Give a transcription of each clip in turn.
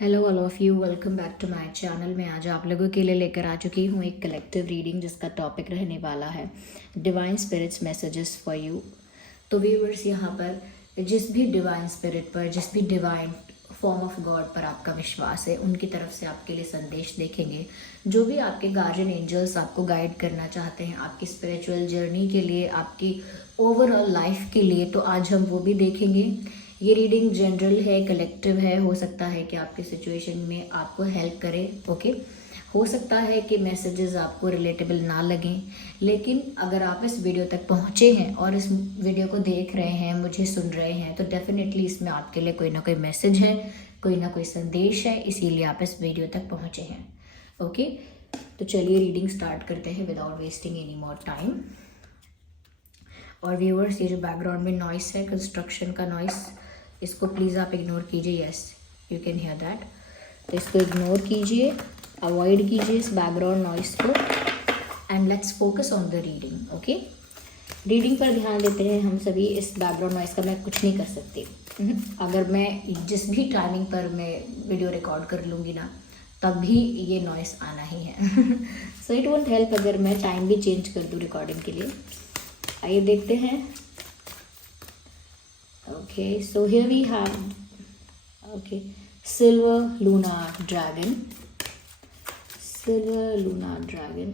Hello all of you, welcome back to my channel. मैं आज आप लोगों के लिए लेकर आ चुकी हूँ एक कलेक्टिव रीडिंग जिसका टॉपिक रहने वाला है divine spirits messages for you. तो व्यूअर्स, यहाँ पर जिस भी डिवाइन स्पिरिट पर, जिस भी डिवाइन फॉर्म ऑफ गॉड पर आपका विश्वास है, उनकी तरफ से आपके लिए संदेश देखेंगे। जो भी आपके गार्जियन एंजल्स आपको गाइड करना चाहते हैं आपकी स्पिरिचुअल जर्नी के लिए, आपकी ओवरऑल लाइफ के लिए, तो आज हम वो भी देखेंगे। ये रीडिंग जनरल है, कलेक्टिव है। हो सकता है कि आपकी सिचुएशन में आपको हेल्प करे, ओके। हो सकता है कि मैसेजेस आपको रिलेटेबल ना लगें, लेकिन अगर आप इस वीडियो तक पहुँचे हैं और इस वीडियो को देख रहे हैं, मुझे सुन रहे हैं, तो डेफिनेटली इसमें आपके लिए कोई ना कोई मैसेज है, कोई ना कोई संदेश है, इसीलिए आप इस वीडियो तक पहुँचे हैं, ओके। तो चलिए रीडिंग स्टार्ट करते हैं without wasting any more time. और व्यूअर्स, ये जो बैकग्राउंड में नॉइस है, कंस्ट्रक्शन का नॉइस, इसको प्लीज़ आप इग्नोर कीजिए। Yes, you can hear that. तो इसको इग्नोर कीजिए, अवॉइड कीजिए इस बैकग्राउंड नॉइस को, and let's focus on the reading, okay. Reading पर ध्यान देते हैं हम सभी। इस बैकग्राउंड नॉइस का मैं कुछ नहीं कर सकती। अगर मैं जिस भी टाइमिंग पर मैं वीडियो रिकॉर्ड कर लूँगी ना, तब भी ये नॉइस आना ही है। सो इट वोंट हेल्प अगर मैं टाइम भी चेंज कर दूँ रिकॉर्डिंग के लिए। आइए देखते हैं। Okay, so here we have, okay, silver lunar dragon,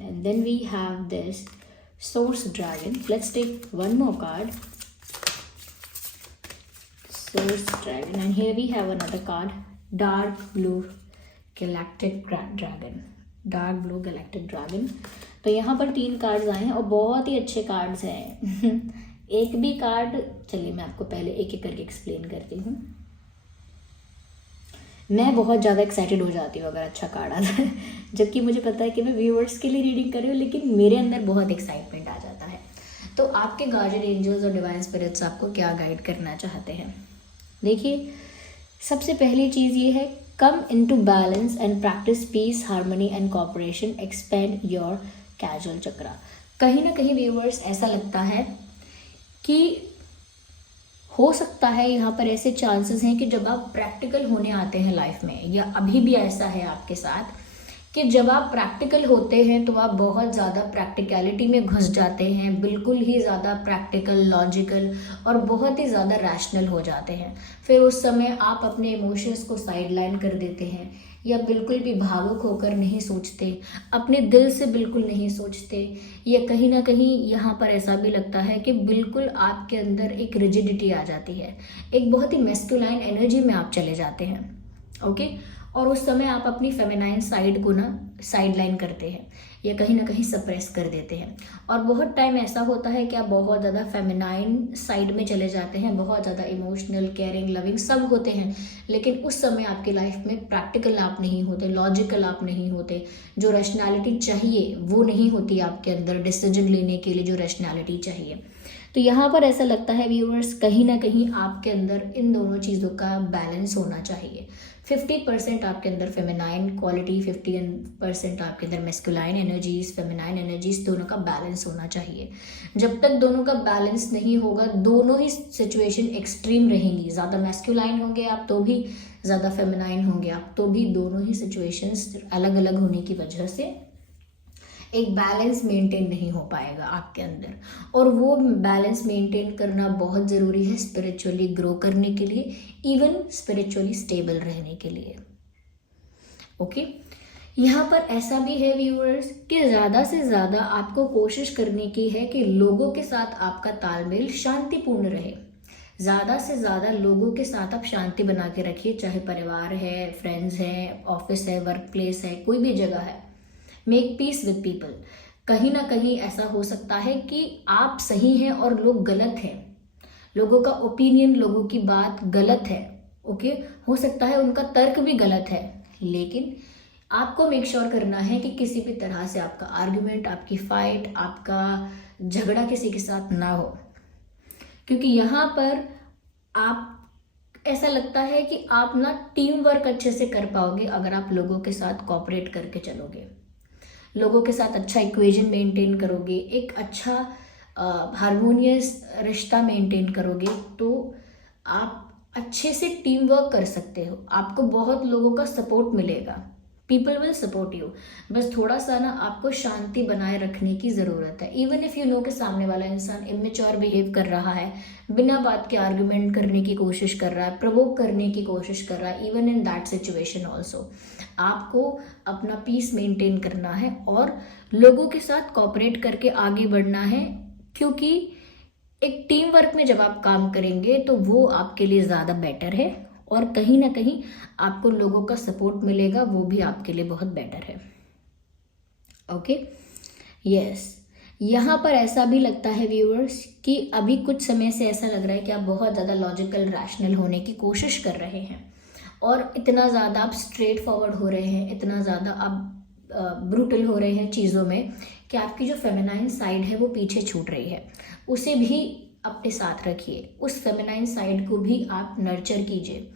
and then we have this source dragon. Let's take one more card, source dragon, and here we have another card, dark blue galactic dragon, dark blue galactic dragon. तो यहाँ पर 3 cards आए हैं और बहुत ही अच्छे cards हैं। एक भी कार्ड, चलिए मैं आपको पहले एक एक करके एक्सप्लेन करती हूँ। मैं बहुत ज़्यादा एक्साइटेड हो जाती हूँ अगर अच्छा कार्ड आता है, जबकि मुझे पता है कि मैं व्यूअर्स के लिए रीडिंग कर रही हूँ, लेकिन मेरे अंदर बहुत एक्साइटमेंट आ जाता है। तो आपके गार्जियन एंजल्स और डिवाइन स्पिरिट्स आपको क्या गाइड करना चाहते हैं, देखिए। सबसे पहली चीज़ ये है, come into balance and practice peace, harmony and cooperation, expand your casual chakra. कहीं ना कहीं व्यूअर्स ऐसा लगता है कि हो सकता है यहाँ पर ऐसे चांसेस हैं कि जब आप प्रैक्टिकल होने आते हैं लाइफ में, या अभी भी ऐसा है आपके साथ कि जब आप प्रैक्टिकल होते हैं तो आप बहुत ज़्यादा प्रैक्टिकलिटी में घुस जाते हैं, बिल्कुल ही ज़्यादा प्रैक्टिकल, लॉजिकल और बहुत ही ज़्यादा रैशनल हो जाते हैं। फिर उस समय आप अपने इमोशंस को साइडलाइन कर देते हैं, या बिल्कुल भी भावुक होकर नहीं सोचते, अपने दिल से बिल्कुल नहीं सोचते, या कहीं ना कहीं यहाँ पर ऐसा भी लगता है कि बिल्कुल आपके अंदर एक रिजिडिटी आ जाती है, एक बहुत ही मैस्कुलाइन एनर्जी में आप चले जाते हैं, ओके। और उस समय आप अपनी फेमिनाइन साइड को ना साइडलाइन करते हैं, या कहीं ना कहीं सप्रेस कर देते हैं। और बहुत टाइम ऐसा होता है कि आप बहुत ज़्यादा फेमिनाइन साइड में चले जाते हैं, बहुत ज़्यादा इमोशनल, केयरिंग, लविंग सब होते हैं, लेकिन उस समय आपकी लाइफ में प्रैक्टिकल आप नहीं होते, लॉजिकल आप नहीं होते। जो रैशनैलिटी चाहिए वो नहीं होती आपके अंदर, डिसीजन लेने के लिए जो रैशनैलिटी चाहिए। तो यहाँ पर ऐसा लगता है व्यूअर्स, कहीं ना कहीं आपके अंदर इन दोनों चीज़ों का बैलेंस होना चाहिए। 50% आपके अंदर फेमिनाइन क्वालिटी, 50% आपके अंदर मेस्कुलाइन एनर्जीज, फेमिनाइन एनर्जीज, दोनों का बैलेंस होना चाहिए। जब तक दोनों का बैलेंस नहीं होगा, दोनों ही सिचुएशन एक्सट्रीम रहेंगी। ज़्यादा मेस्कुलाइन होंगे आप तो भी, ज़्यादा फेमिनाइन होंगे आप तो भी, दोनों ही सिचुएशंस अलग अलग होने की वजह से एक बैलेंस मेंटेन नहीं हो पाएगा आपके अंदर। और वो बैलेंस मेंटेन करना बहुत ज़रूरी है स्पिरिचुअली ग्रो करने के लिए, इवन स्पिरिचुअली स्टेबल रहने के लिए, ओके। यहाँ पर ऐसा भी है व्यूअर्स कि ज़्यादा से ज़्यादा आपको कोशिश करने की है कि लोगों के साथ आपका तालमेल शांतिपूर्ण रहे। ज़्यादा से ज़्यादा लोगों के साथ आप शांति बना के रखिए, चाहे परिवार है, फ्रेंड्स हैं, ऑफिस है, वर्क प्लेस है, कोई भी जगह है। Make peace with people. कहीं ना कहीं ऐसा हो सकता है कि आप सही हैं और लोग गलत हैं, लोगों का ओपिनियन, लोगों की बात गलत है, ओके। हो सकता है उनका तर्क भी गलत है, लेकिन आपको मेक श्योर करना है कि किसी भी तरह से आपका आर्गुमेंट, आपकी फाइट, आपका झगड़ा किसी के साथ ना हो, क्योंकि यहाँ पर आप, ऐसा लगता है कि आप ना टीम वर्क अच्छे से कर पाओगे अगर आप लोगों के साथ कोऑपरेट करके चलोगे, लोगों के साथ अच्छा इक्वेशन मेंटेन करोगे, एक अच्छा हारमोनियस रिश्ता मेंटेन करोगे, तो आप अच्छे से टीम वर्क कर सकते हो, आपको बहुत लोगों का सपोर्ट मिलेगा, पीपल विल सपोर्ट यू। बस थोड़ा सा ना आपको शांति बनाए रखने की ज़रूरत है। इवन इफ़ यू नो कि सामने वाला इंसान इमेच्योर बिहेव कर रहा है, बिना बात के आर्गुमेंट करने की कोशिश कर रहा है, प्रवोक करने की कोशिश कर रहा है, even in that situation also आपको अपना पीस मेंटेन करना है और लोगों के साथ कोऑपरेट करके आगे बढ़ना है, क्योंकि एक टीम वर्क में जब आप काम करेंगे तो वो आपके लिए ज़्यादा बेटर है और कहीं ना कहीं आपको लोगों का सपोर्ट मिलेगा, वो भी आपके लिए बहुत बेटर है। Okay, yes. यहाँ पर ऐसा भी लगता है व्यूअर्स कि अभी कुछ समय से ऐसा लग रहा है कि आप बहुत ज़्यादा लॉजिकल रैशनल होने की कोशिश कर रहे हैं और इतना ज़्यादा आप स्ट्रेट फॉरवर्ड हो रहे हैं, इतना ज़्यादा आप ब्रूटल हो रहे हैं चीज़ों में कि आपकी जो फेमिनाइन साइड है वो पीछे छूट रही है। उसे भी अपने साथ रखिए, उस फेमिनाइन साइड को भी आप नर्चर कीजिए।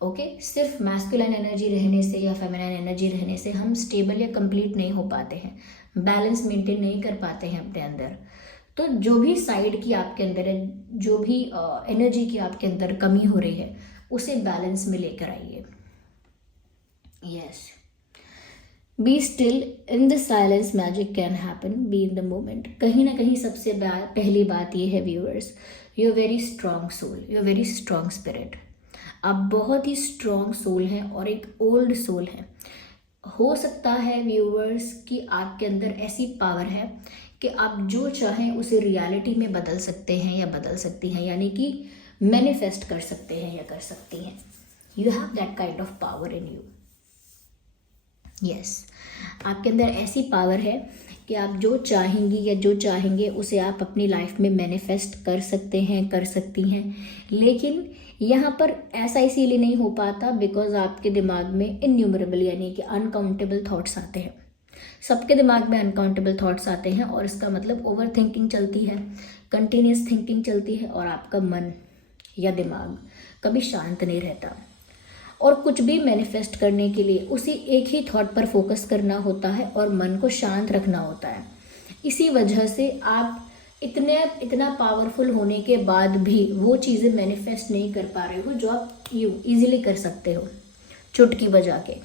ओके, सिर्फ मैस्कुलिन एनर्जी रहने से या फेमिनाइन एनर्जी रहने से हम स्टेबल या कंप्लीट नहीं हो पाते हैं, बैलेंस मेंटेन नहीं कर पाते हैं अपने अंदर। तो जो भी साइड की आपके अंदर है, जो भी एनर्जी की आपके अंदर कमी हो रही है, उसे बैलेंस में लेकर आइए। Yes, be still, in the silence magic can happen, be in the moment. कहीं ना कहीं सबसे पहली बात ये है viewers, you are very strong soul, you are very strong spirit. आप बहुत ही स्ट्रॉन्ग सोल हैं और एक ओल्ड सोल हैं। हो सकता है व्यूअर्स कि आपके अंदर ऐसी पावर है कि आप जो चाहें उसे रियलिटी में बदल सकते हैं या बदल सकती हैं, यानी कि मैनिफेस्ट कर सकते हैं या कर सकती हैं। You have that kind of power in you. Yes, आपके अंदर ऐसी पावर है कि आप जो चाहेंगी या जो चाहेंगे उसे आप अपनी लाइफ में मैनिफेस्ट कर सकते हैं, कर सकती हैं। लेकिन यहाँ पर ऐसा इसीलिए नहीं हो पाता बिकॉज आपके दिमाग में इन्यूमरेबल यानी कि अनकाउंटेबल थॉट्स आते हैं। सबके दिमाग में अनकाउंटेबल थॉट्स आते हैं और इसका मतलब ओवर थिंकिंग चलती है, कंटिन्यूस थिंकिंग चलती है और आपका मन या दिमाग कभी शांत नहीं रहता। और कुछ भी मैनिफेस्ट करने के लिए उसी एक ही थॉट पर फोकस करना होता है और मन को शांत रखना होता है। इसी वजह से आप इतना पावरफुल होने के बाद भी वो चीज़ें मैनिफेस्ट नहीं कर पा रहे हो जो आप इजीली कर सकते हो चुटकी बजा के।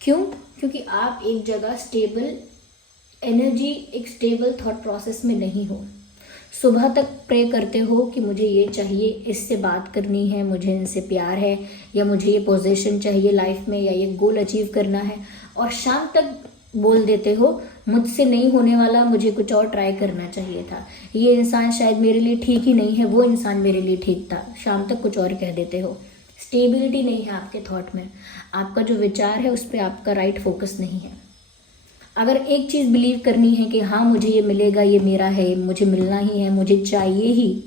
क्यों? क्योंकि आप एक जगह स्टेबल एनर्जी, एक स्टेबल थॉट प्रोसेस में नहीं हो। सुबह तक प्रे करते हो कि मुझे ये चाहिए, इससे बात करनी है, मुझे इनसे प्यार है, या मुझे ये पोजीशन चाहिए लाइफ में, या ये गोल अचीव करना है, और शाम तक बोल देते हो मुझसे नहीं होने वाला, मुझे कुछ और ट्राई करना चाहिए था, ये इंसान शायद मेरे लिए ठीक ही नहीं है, वो इंसान मेरे लिए ठीक था। शाम तक कुछ और कह देते हो। स्टेबिलिटी नहीं है आपके थॉट में, आपका जो विचार है उस पर आपका राइट फोकस नहीं है। अगर एक चीज़ बिलीव करनी है कि हाँ मुझे ये मिलेगा, ये मेरा है, मुझे मिलना ही है, मुझे चाहिए ही,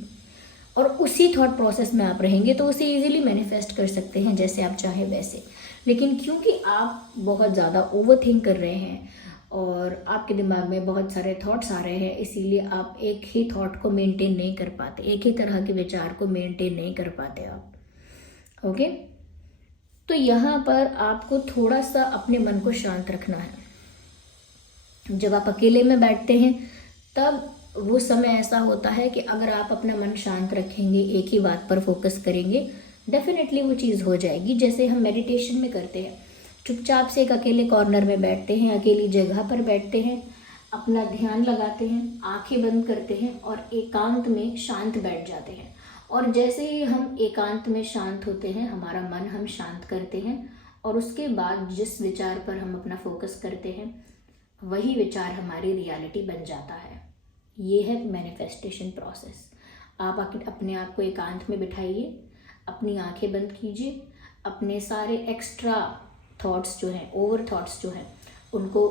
और उसी थॉट प्रोसेस में आप रहेंगे तो उसे इजीली मैनिफेस्ट कर सकते हैं जैसे आप चाहे वैसे। लेकिन क्योंकि आप बहुत ज़्यादा ओवर थिंक कर रहे हैं और आपके दिमाग में बहुत सारे थॉट्स आ रहे हैं, इसीलिए आप एक ही थॉट को मेंटेन नहीं कर पाते, एक ही तरह के विचार को मेंटेन नहीं कर पाते आप। ओके, तो यहाँ पर आपको थोड़ा सा अपने मन को शांत रखना है। जब आप अकेले में बैठते हैं तब वो समय ऐसा होता है कि अगर आप अपना मन शांत रखेंगे, एक ही बात पर फोकस करेंगे, डेफिनेटली वो चीज़ हो जाएगी। जैसे हम मेडिटेशन में करते हैं, चुपचाप से एक अकेले कॉर्नर में बैठते हैं, अकेली जगह पर बैठते हैं, अपना ध्यान लगाते हैं, आंखें बंद करते हैं और एकांत में शांत बैठ जाते हैं। और जैसे ही हम एकांत में शांत होते हैं, हमारा मन हम शांत करते हैं और उसके बाद जिस विचार पर हम अपना फोकस करते हैं वही विचार हमारी रियलिटी बन जाता है। ये है मैनिफेस्टेशन प्रोसेस। आप अपने आप को एकांत में बिठाइए, अपनी आंखें बंद कीजिए, अपने सारे एक्स्ट्रा थॉट्स जो हैं, ओवर थॉट्स जो हैं, उनको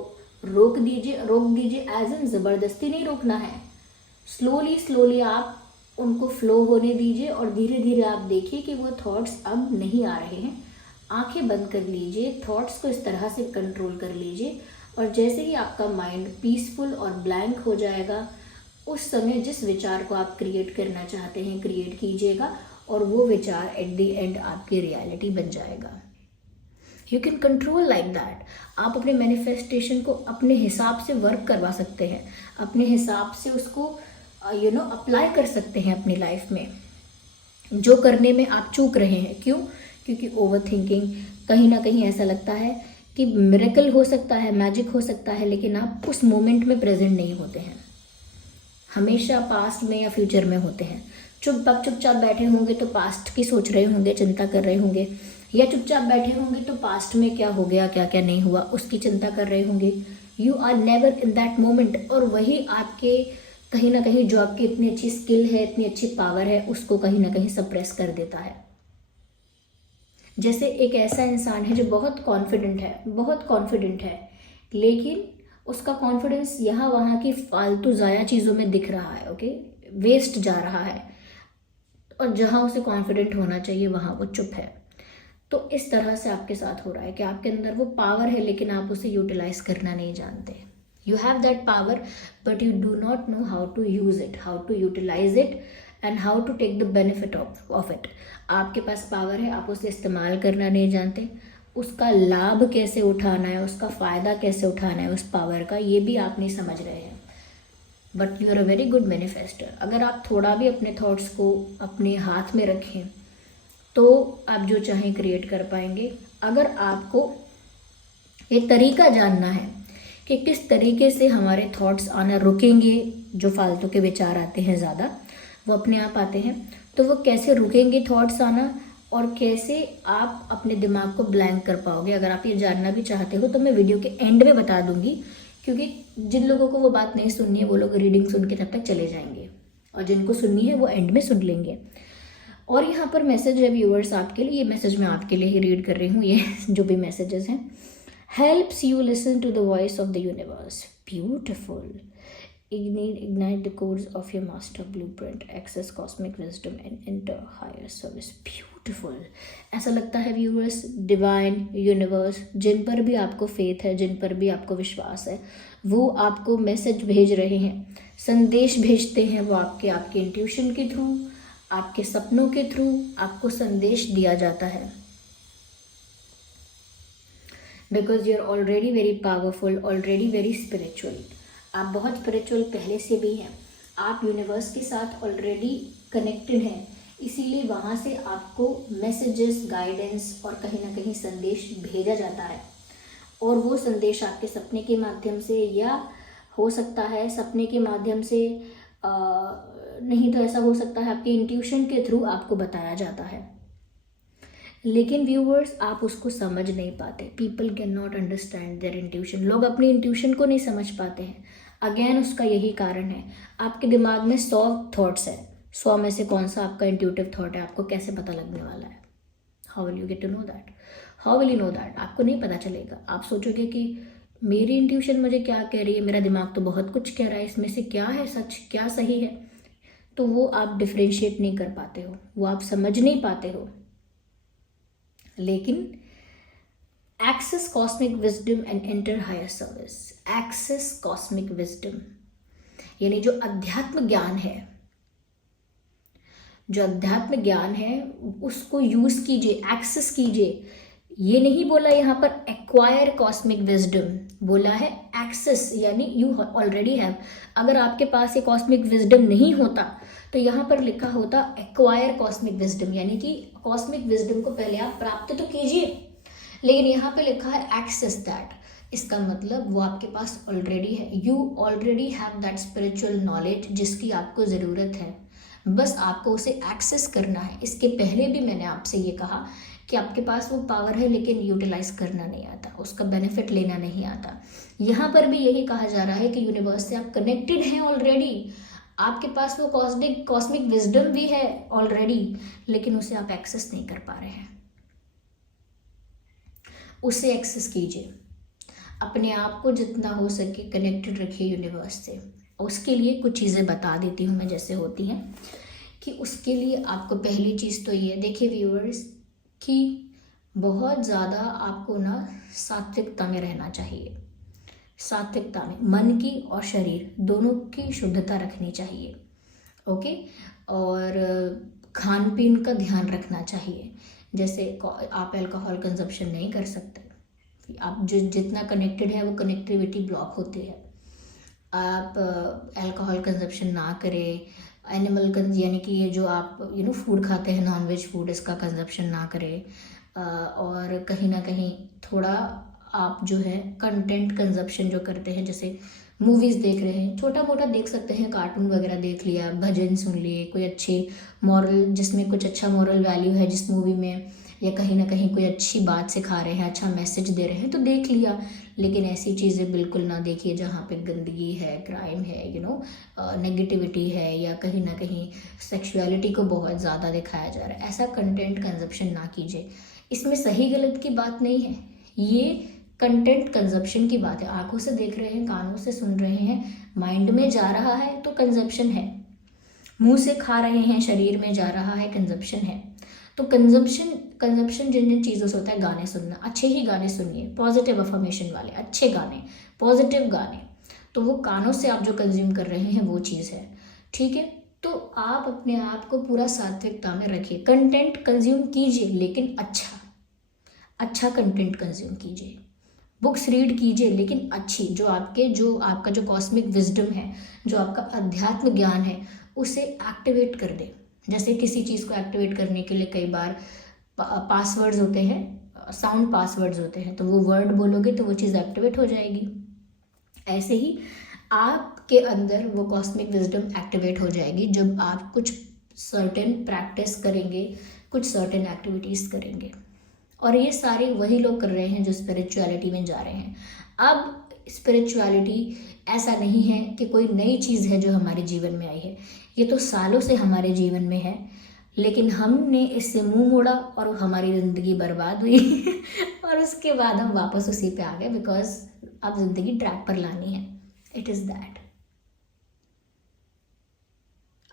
रोक दीजिए। एज इन ज़बरदस्ती नहीं रोकना है, स्लोली आप उनको फ्लो होने दीजिए और धीरे धीरे आप देखिए कि वो थॉट्स अब नहीं आ रहे हैं। आंखें बंद कर लीजिए, थॉट्स को इस तरह से कंट्रोल कर लीजिए और जैसे ही आपका माइंड पीसफुल और ब्लैंक हो जाएगा, उस समय जिस विचार को आप क्रिएट करना चाहते हैं क्रिएट कीजिएगा और वो विचार एट द एंड आपकी रियलिटी बन जाएगा। You can control like that. आप अपने मैनिफेस्टेशन को अपने हिसाब से वर्क करवा सकते हैं, अपने हिसाब से उसको अप्लाई कर सकते हैं अपनी लाइफ में। जो करने में आप चूक रहे हैं। क्यों? क्योंकि ओवर थिंकिंग, कहीं ना कहीं ऐसा लगता है कि मिरेकल हो सकता है, मैजिक हो सकता है, लेकिन आप उस मोमेंट में प्रेजेंट नहीं होते हैं, हमेशा पास्ट में या फ्यूचर में होते हैं। चुपचाप बैठे होंगे तो पास्ट की सोच रहे होंगे, चिंता कर रहे होंगे, या चुपचाप बैठे होंगे तो पास्ट में क्या हो गया, क्या क्या नहीं हुआ, उसकी चिंता कर रहे होंगे। You are never in that moment. और वही आपके कहीं ना कहीं जो आपकी इतनी अच्छी स्किल है, इतनी अच्छी पावर है, उसको कहीं ना कहीं सप्रेस कर देता है। जैसे एक ऐसा इंसान है जो बहुत कॉन्फिडेंट है, लेकिन उसका कॉन्फिडेंस यहाँ वहाँ की फालतू ज़ाया चीज़ों में दिख रहा है, ओके, वेस्ट जा रहा है, और जहाँ उसे कॉन्फिडेंट होना चाहिए वहाँ वो चुप है। तो इस तरह से आपके साथ हो रहा है कि आपके अंदर वो पावर है, लेकिन आप उसे यूटिलाइज करना नहीं जानते। You have that power but you do not know how to use it, how to utilize it and how to take the benefit of it. आपके पास पावर है, आप उसे इस्तेमाल करना नहीं जानते, उसका लाभ कैसे उठाना है, उसका फ़ायदा कैसे उठाना है उस पावर का, ये भी आप नहीं समझ रहे हैं। But you are a very good manifester. अगर आप थोड़ा भी अपने थॉट्स को अपने हाथ में रखें तो आप जो चाहें क्रिएट कर पाएंगे। अगर आपको ये तरीका जानना है कि किस तरीके से हमारे थॉट्स आना रुकेंगे, जो फालतू के विचार आते हैं ज़्यादा, वो अपने आप आते हैं, तो वो कैसे रुकेंगे थॉट्स आना, और कैसे आप अपने दिमाग को ब्लैंक कर पाओगे, अगर आप ये जानना भी चाहते हो तो मैं वीडियो के एंड में बता दूंगी। क्योंकि जिन लोगों को वो बात नहीं सुननी है वो लोग रीडिंग सुन के तब तक चले जाएंगे, और जिनको सुननी है वो एंड में सुन लेंगे। और यहाँ पर मैसेज है व्यूअर्स आपके लिए, ये मैसेज मैं आपके लिए ही रीड कर रही हूँ, ये जो भी मैसेजेस हैं। Helps you listen to the voice of the universe, beautiful, ignite the codes of your master blueprint, access cosmic wisdom and enter higher service, beautiful। ऐसा लगता है व्यूअर्स डिवाइन यूनिवर्स, जिन पर भी आपको फेथ है, जिन पर भी आपको विश्वास है, वो आपको मैसेज भेज रहे हैं, संदेश भेजते हैं। वो आपके इंट्यूशन के थ्रू, आपके सपनों के थ्रू आपको संदेश दिया जाता है। Because you are already very powerful, already very spiritual. आप बहुत स्पिरिचुअल पहले से भी हैं, आप यूनिवर्स के साथ ऑलरेडी कनेक्टेड हैं, इसीलिए वहाँ से आपको मैसेजेस, गाइडेंस और कहीं ना कहीं संदेश भेजा जाता है। और वो संदेश आपके सपने के माध्यम से, या हो सकता है सपने के माध्यम से, नहीं तो ऐसा हो सकता है आपके इंट्यूशन के थ्रू आपको बताया जाता है। लेकिन व्यूअर्स आप उसको समझ नहीं पाते। People can not understand their intuition. लोग अपनी इंट्यूशन को नहीं समझ पाते हैं। अगेन उसका यही कारण है, आपके दिमाग में 100 थॉट्स है, 100 में से कौन सा आपका इंट्यूटिव थॉट है, आपको कैसे पता लगने वाला है? How will you get to know that? How will you know that? आपको नहीं पता चलेगा। आप सोचोगे कि मेरी इंट्यूशन मुझे क्या कह रही है, मेरा दिमाग तो बहुत कुछ कह रहा है, इसमें से क्या है सच, क्या सही है? तो वो आप डिफ्रेंशिएट नहीं कर पाते हो, वो आप समझ नहीं पाते हो। लेकिन access cosmic wisdom and enter higher service, access cosmic wisdom यानी जो अध्यात्म ज्ञान है, जो अध्यात्म ज्ञान है उसको यूज कीजिए, एक्सेस कीजिए। ये नहीं बोला यहाँ पर एक्वायर कॉस्मिक विजडम, बोला है एक्सेस, यानी यू ऑलरेडी हैव। अगर आपके पास ये कॉस्मिक विजडम नहीं होता तो यहाँ पर लिखा होता एक्वायर कॉस्मिक विजडम, यानी कि कॉस्मिक विजडम को पहले आप प्राप्त तो कीजिए, लेकिन यहाँ पे लिखा है एक्सेस दैट। इसका मतलब वो आपके पास ऑलरेडी है, you already have that spiritual knowledge जिसकी आपको ज़रूरत है, बस आपको उसे एक्सेस करना है। इसके पहले भी मैंने आपसे ये कहा कि आपके पास वो पावर है लेकिन यूटिलाइज करना नहीं आता, उसका बेनिफिट लेना नहीं आता। यहाँ पर भी यही कहा जा रहा है कि यूनिवर्स से आप कनेक्टेड हैं ऑलरेडी, आपके पास वो कॉस्मिक विजडम भी है ऑलरेडी, लेकिन उसे आप एक्सेस नहीं कर पा रहे हैं। उसे एक्सेस कीजिए, अपने आप को जितना हो सके कनेक्टेड रखिए यूनिवर्स से। उसके लिए कुछ चीज़ें बता देती हूँ मैं जैसे होती हैं, कि उसके लिए आपको पहली चीज़ तो ये देखिए व्यूअर्स कि बहुत ज़्यादा आपको ना सात्विकता में रहना चाहिए। सात्विकता में मन की और शरीर दोनों की शुद्धता रखनी चाहिए, ओके। और खान पीन का ध्यान रखना चाहिए, जैसे आप अल्कोहल कंजप्शन नहीं कर सकते, आप जितना कनेक्टेड है वो कनेक्टिविटी ब्लॉक होती है। आप अल्कोहल कंजप्शन ना करें, एनिमल यानी कि ये जो आप फूड खाते हैं, नॉनवेज फूड, इसका कंजप्शन ना करें। और कहीं ना कहीं थोड़ा आप जो है कंटेंट कंजप्शन जो करते हैं, जैसे मूवीज़ देख रहे हैं, छोटा मोटा देख सकते हैं, कार्टून वगैरह देख लिया, भजन सुन लिए, कोई अच्छी मॉरल जिसमें कुछ अच्छा मॉरल वैल्यू है जिस मूवी में, या कहीं ना कहीं कोई अच्छी बात सिखा रहे हैं, अच्छा मैसेज दे रहे हैं तो देख लिया। लेकिन ऐसी चीज़ें बिल्कुल ना देखिए जहाँ पे गंदगी है, क्राइम है, नेगेटिविटी है, या कहीं ना कहीं सेक्सुअलिटी को बहुत ज़्यादा दिखाया जा रहा है। ऐसा कंटेंट कंजप्शन ना कीजिए। इसमें सही गलत की बात नहीं है, ये कंटेंट कंजप्शन की बात है। आंखों से देख रहे हैं, कानों से सुन रहे हैं, माइंड में जा रहा है तो कंजप्शन है। मुंह से खा रहे हैं, शरीर में जा रहा है, कंजप्शन है। तो कंजप्शन जिन जिन चीज़ों से होता है, गाने सुनना, अच्छे ही गाने सुनिए, पॉजिटिव अफर्मेशन वाले अच्छे गाने, पॉजिटिव गाने, तो वो कानों से आप जो कंज्यूम कर रहे हैं वो चीज़ है, ठीक है। तो आप अपने आप को पूरा सात्विकता में रखिए, कंटेंट कंज्यूम कीजिए लेकिन अच्छा कंटेंट कंज्यूम कीजिए, बुक्स रीड कीजिए लेकिन अच्छी, जो आपका जो कॉस्मिक विजडम है, जो आपका अध्यात्म ज्ञान है, उसे एक्टिवेट कर दे। जैसे किसी चीज़ को एक्टिवेट करने के लिए कई बार पासवर्ड्स होते हैं, साउंड पासवर्ड्स होते हैं, तो वो वर्ड बोलोगे तो वो चीज़ एक्टिवेट हो जाएगी। ऐसे ही आपके अंदर वो कॉस्मिक विजडम एक्टिवेट हो जाएगी जब आप कुछ सर्टेन प्रैक्टिस करेंगे, कुछ सर्टेन एक्टिविटीज़ करेंगे। और ये सारे वही लोग कर रहे हैं जो स्पिरिचुअलिटी में जा रहे हैं। अब स्पिरिचुअलिटी ऐसा नहीं है कि कोई नई चीज़ है जो हमारे जीवन में आई है, ये तो सालों से हमारे जीवन में है, लेकिन हमने इससे मुंह मोड़ा और हमारी ज़िंदगी बर्बाद हुई और उसके बाद हम वापस उसी पे आ गए, बिकॉज अब ज़िंदगी ट्रैक पर लानी है। इट इज़ दैट,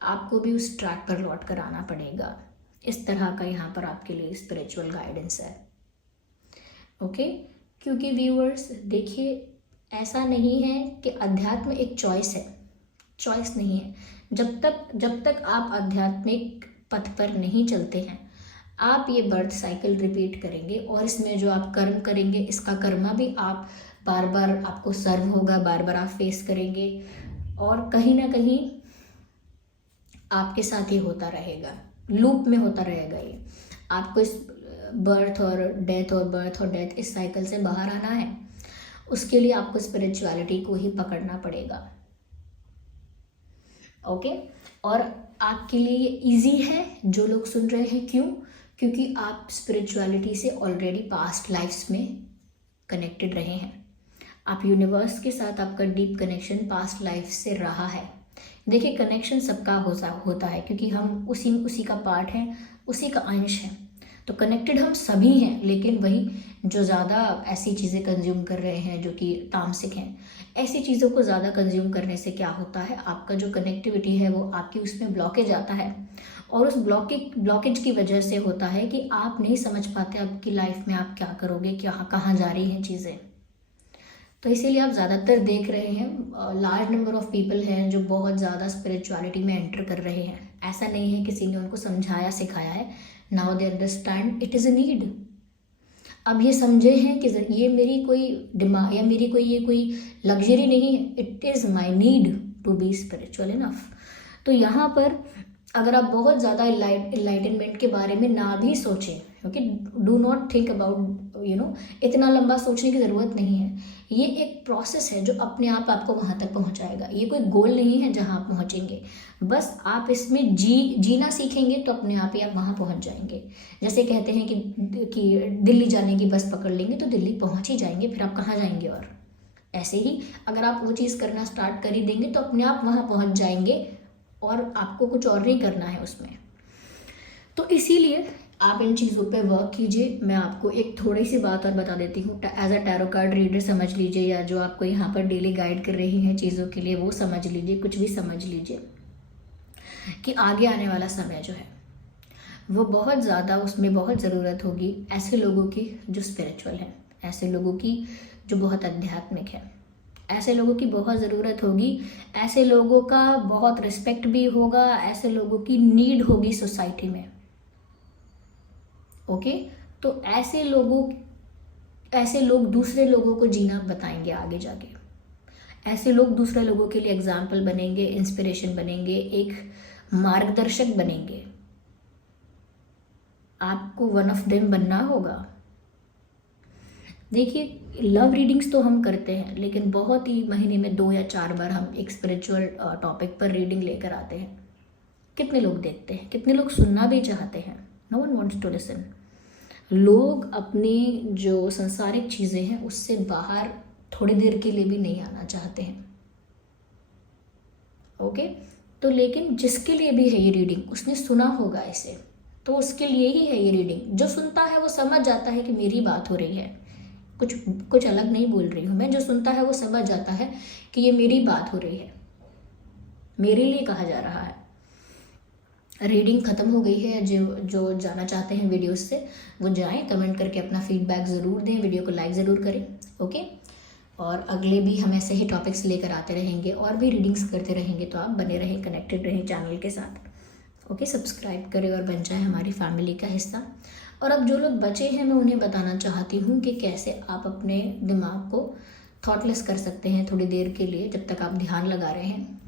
आपको भी उस ट्रैक पर लौट कर आना पड़ेगा। इस तरह का यहाँ पर आपके लिए स्पिरिचुअल गाइडेंस है, ओके। क्योंकि व्यूअर्स देखिए, ऐसा नहीं है कि अध्यात्म एक चॉइस है, चॉइस नहीं है। जब तक आप आध्यात्मिक पथ पर नहीं चलते हैं, आप ये बर्थ साइकिल रिपीट करेंगे, और इसमें जो आप कर्म करेंगे, इसका कर्मा भी आप बार बार आपको सर्व होगा, बार बार आप फेस करेंगे, और कहीं ना कहीं आपके साथ ही होता रहेगा, लूप में होता रहेगा ये। आपको इस बर्थ और डेथ इस साइकिल से बाहर आना है, उसके लिए आपको स्पिरिचुअलिटी को ही पकड़ना पड़ेगा, ओके। और आपके लिए ये इजी है जो लोग सुन रहे हैं, क्यों? क्योंकि आप स्पिरिचुअलिटी से ऑलरेडी पास्ट लाइफ्स में कनेक्टेड रहे हैं। आप यूनिवर्स के साथ आपका डीप कनेक्शन पास्ट लाइफ से रहा है। देखिए, कनेक्शन सबका होता है क्योंकि हम उसी का पार्ट हैं, उसी का अंश है, तो कनेक्टेड हम सभी हैं। लेकिन वही जो ज़्यादा ऐसी चीज़ें कंज्यूम कर रहे हैं जो कि तामसिक हैं, ऐसी चीज़ों को ज़्यादा कंज्यूम करने से क्या होता है, आपका जो कनेक्टिविटी है वो आपकी उसमें ब्लॉकेज आता है, और उस ब्लॉकेज की वजह से होता है कि आप नहीं समझ पाते आपकी लाइफ में आप क्या करोगे, कहाँ जा रही हैं चीज़ें। तो इसीलिए आप ज़्यादातर देख रहे हैं लार्ज नंबर ऑफ पीपल हैं जो बहुत ज़्यादा स्पिरिचुअलिटी में एंटर कर रहे हैं। ऐसा नहीं है किसी ने उनको समझाया सिखाया है, now they understand it is a need. अब ये समझे हैं कि ये मेरी कोई डिमांड या मेरी कोई लग्जरी नहीं है, it is my need to be spiritual enough. तो यहाँ पर अगर आप बहुत ज़्यादा इनलाइटनमेंट के बारे में ना भी सोचें, okay, do not think about इतना लंबा सोचने की ज़रूरत नहीं है। ये एक प्रोसेस है जो अपने आप आपको वहाँ तक पहुँचाएगा। ये कोई गोल नहीं है जहाँ आप पहुँचेंगे, बस आप इसमें जीना सीखेंगे तो अपने आप ही आप वहाँ पहुँच जाएंगे। जैसे कहते हैं कि दिल्ली जाने की बस पकड़ लेंगे तो दिल्ली पहुँच ही जाएंगे, फिर आप कहाँ जाएंगे। और ऐसे ही अगर आप वो चीज़ करना स्टार्ट कर ही देंगे तो अपने आप वहाँ पहुँच जाएंगे, और आपको कुछ और नहीं करना है उसमें। तो इसीलिए आप इन चीज़ों पे वर्क कीजिए। मैं आपको एक थोड़ी सी बात और बता देती हूँ, as a tarot card reader समझ लीजिए, या जो आपको यहाँ पर डेली गाइड कर रही हैं चीज़ों के लिए वो समझ लीजिए, कुछ भी समझ लीजिए कि आगे आने वाला समय जो है वो बहुत ज़्यादा, उसमें बहुत ज़रूरत होगी ऐसे लोगों की जो स्पिरिचुअल हैं, ऐसे लोगों की जो बहुत आध्यात्मिक है, ऐसे लोगों की बहुत ज़रूरत होगी, ऐसे लोगों का बहुत रिस्पेक्ट भी होगा, ऐसे लोगों की नीड होगी सोसाइटी में, ओके। तो ऐसे लोग दूसरे लोगों को जीना बताएंगे आगे जाके। ऐसे लोग दूसरे लोगों के लिए एग्जाम्पल बनेंगे, इंस्पिरेशन बनेंगे, एक मार्गदर्शक बनेंगे, आपको वन ऑफ देम बनना होगा। देखिए, लव रीडिंग्स तो हम करते हैं, लेकिन बहुत ही महीने में 2 या 4 बार हम एक स्पिरिचुअल टॉपिक पर रीडिंग लेकर आते हैं। कितने लोग देखते हैं, कितने लोग सुनना भी चाहते हैं? No one wants to listen. लोग अपनी जो संसारिक चीज़ें हैं उससे बाहर थोड़ी देर के लिए भी नहीं आना चाहते हैं। ओके, तो लेकिन जिसके लिए भी है ये रीडिंग, उसने सुना होगा इसे, तो उसके लिए ही है ये रीडिंग। जो सुनता है वो समझ जाता है कि मेरी बात हो रही है, कुछ अलग नहीं बोल रही हूँ मैं। जो सुनता है वो समझ जाता है कि ये मेरी बात हो रही है, मेरे लिए कहा जा रहा है। रीडिंग ख़त्म हो गई है। जो जाना चाहते हैं वीडियोस से वो जाएं, कमेंट करके अपना फीडबैक ज़रूर दें, वीडियो को लाइक ज़रूर करें। ओके, और अगले भी हम ऐसे ही टॉपिक्स लेकर आते रहेंगे और भी रीडिंग्स करते रहेंगे, तो आप बने रहें, कनेक्टेड रहें चैनल के साथ। ओके, सब्सक्राइब करें और बन जाए हमारी फैमिली का हिस्सा। और अब जो लोग बचे हैं, मैं उन्हें बताना चाहती हूँ कि कैसे आप अपने दिमाग को थॉटलेस कर सकते हैं थोड़ी देर के लिए, जब तक आप ध्यान लगा रहे हैं,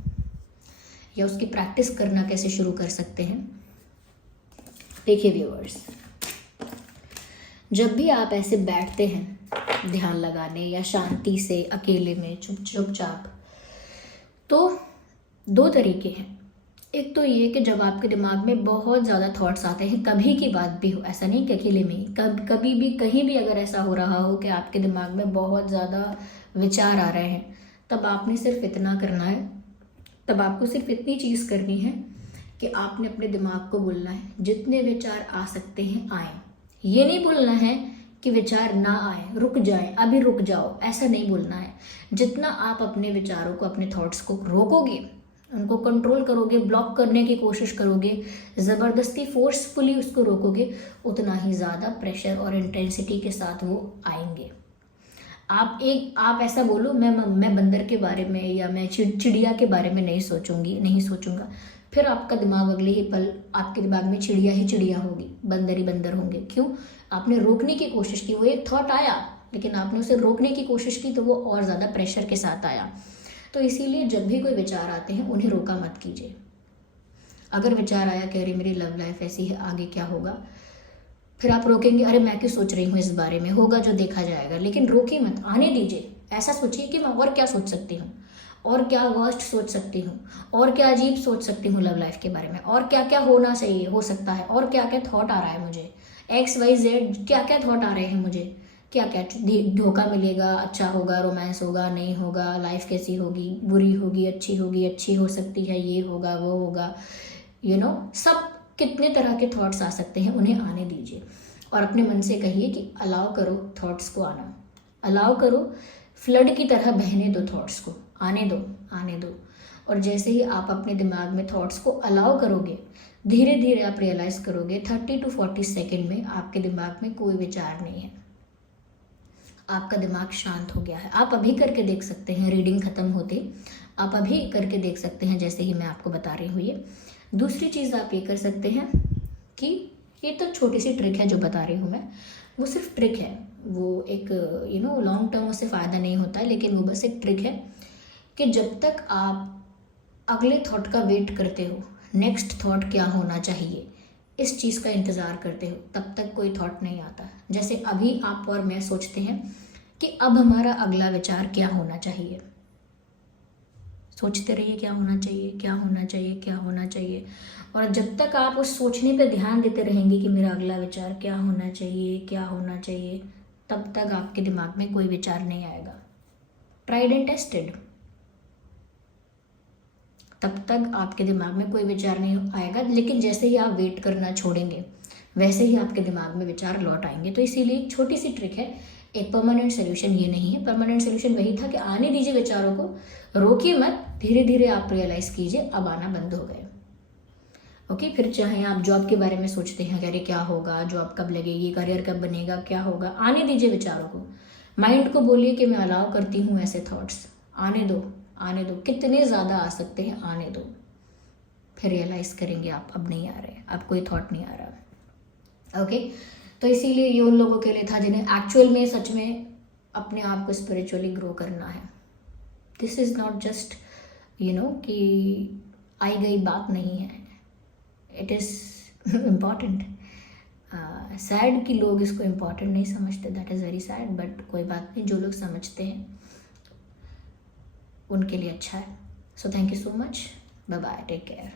या उसकी प्रैक्टिस करना कैसे शुरू कर सकते हैं। देखिए व्यूअर्स, जब भी आप ऐसे बैठते हैं ध्यान लगाने या शांति से अकेले में चुपचाप, तो 2 तरीके हैं। एक तो ये कि जब आपके दिमाग में बहुत ज़्यादा थॉट्स आते हैं, कभी की बात भी हो, ऐसा नहीं कि अकेले में, कभी भी कहीं भी अगर ऐसा हो रहा हो कि आपके दिमाग में बहुत ज़्यादा विचार आ रहे हैं, तब आपने सिर्फ इतना करना है, तब आपको सिर्फ इतनी चीज़ करनी है कि आपने अपने दिमाग को बोलना है, जितने विचार आ सकते हैं आए। ये नहीं बोलना है कि विचार ना आए, रुक जाए, अभी रुक जाओ, ऐसा नहीं बोलना है। जितना आप अपने विचारों को, अपने थॉट्स को रोकोगे, उनको कंट्रोल करोगे, ब्लॉक करने की कोशिश करोगे, ज़बरदस्ती फोर्सफुली उसको रोकोगे, उतना ही ज़्यादा प्रेशर और इंटेंसिटी के साथ वो आएंगे। आप ऐसा बोलो, मैं बंदर के बारे में या मैं चिड़िया के बारे में नहीं सोचूंगा, फिर आपका दिमाग अगले ही पल आपके दिमाग में चिड़िया ही चिड़िया होगी, बंदर ही बंदर होंगे। क्यों? आपने रोकने की कोशिश की, वो एक थॉट आया, लेकिन आपने उसे रोकने की कोशिश की तो वो और ज़्यादा प्रेशर के साथ आया। तो इसीलिए जब भी कोई विचार आते हैं उन्हें रोका मत कीजिए। अगर विचार आया कि अरे मेरी लव लाइफ ऐसी है, आगे क्या होगा, फिर आप रोकेंगे, अरे मैं क्यों सोच रही हूँ इस बारे में, होगा जो देखा जाएगा। लेकिन रोकिए मत, आने दीजिए। ऐसा सोचिए कि मैं और क्या सोच सकती हूँ, और क्या वर्स्ट सोच सकती हूँ, और क्या अजीब सोच सकती हूँ लव लाइफ के बारे में, और क्या क्या होना चाहिए, हो सकता है, और क्या क्या थॉट आ रहा है मुझे, XYZ क्या क्या थॉट आ रहे हैं मुझे, क्या क्या धोखा मिलेगा, अच्छा होगा, रोमांस होगा, नहीं होगा, लाइफ कैसी होगी, बुरी होगी, अच्छी हो सकती है, ये होगा, वो होगा, सब कितने तरह के थॉट्स आ सकते हैं, उन्हें आने दीजिए। और अपने मन से कहिए कि अलाउ करो थॉट्स को आना, अलाउ करो, फ्लड की तरह बहने दो थॉट्स को, आने दो। और जैसे ही आप अपने दिमाग में थॉट्स को अलाउ करोगे, धीरे धीरे आप रियलाइज़ करोगे 30 to 40 सेकेंड में आपके दिमाग में कोई विचार नहीं है, आपका दिमाग शांत हो गया है। आप अभी करके देख सकते हैं, रीडिंग ख़त्म होते आप अभी करके देख सकते हैं, जैसे ही मैं आपको बता रही हूँ ये। दूसरी चीज़ आप ये कर सकते हैं कि ये तो छोटी सी ट्रिक है जो बता रही हूँ मैं, वो सिर्फ ट्रिक है, वो एक लॉन्ग टर्म उससे फ़ायदा नहीं होता है, लेकिन वो बस एक ट्रिक है कि जब तक आप अगले थॉट का वेट करते हो, नेक्स्ट थॉट क्या होना चाहिए, इस चीज़ का इंतज़ार करते हो, तब तक कोई थॉट नहीं आता। जैसे अभी आप और मैं सोचते हैं कि अब हमारा अगला विचार क्या होना चाहिए, सोचते रहिए क्या होना चाहिए, क्या होना चाहिए, क्या होना चाहिए। और जब तक आप उस सोचने पे ध्यान देते रहेंगे कि मेरा अगला विचार क्या होना चाहिए, क्या होना चाहिए, तब तक आपके दिमाग में कोई विचार नहीं आएगा। Tried and tested. तब तक आपके दिमाग में कोई विचार नहीं आएगा, लेकिन जैसे ही आप वेट करना छोड़ेंगे, वैसे ही आपके दिमाग में विचार लौट आएंगे। तो इसीलिए एक छोटी सी ट्रिक है, एक परमानेंट सोल्यूशन ये नहीं है। परमानेंट सोल्यूशन वही था कि आने दीजिए विचारों को, रोकिए मत, धीरे धीरे आप रियलाइज़ कीजिए अब आना बंद हो गए। ओके, फिर चाहे आप जॉब के बारे में सोचते हैं, अरे क्या होगा, जॉब कब लगेगी, करियर कब बनेगा, क्या होगा, आने दीजिए विचारों को। माइंड को बोलिए कि मैं अलाउ करती हूँ ऐसे थॉट्स, आने दो, कितने ज़्यादा आ सकते हैं, आने दो। फिर रियलाइज़ करेंगे आप अब नहीं आ रहे, अब कोई थॉट नहीं आ रहा। ओके, तो इसीलिए ये उन लोगों के लिए था जिन्हें एक्चुअल में सच में अपने आप को स्पिरिचुअली ग्रो करना है। दिस इज़ नॉट जस्ट कि आई गई बात नहीं है, इट इज़ इम्पॉर्टेंट। सैड कि लोग इसको इम्पॉर्टेंट नहीं समझते, that is very sad, but कोई बात नहीं, जो लोग समझते हैं उनके लिए अच्छा है। So thank you so much, bye bye, take care.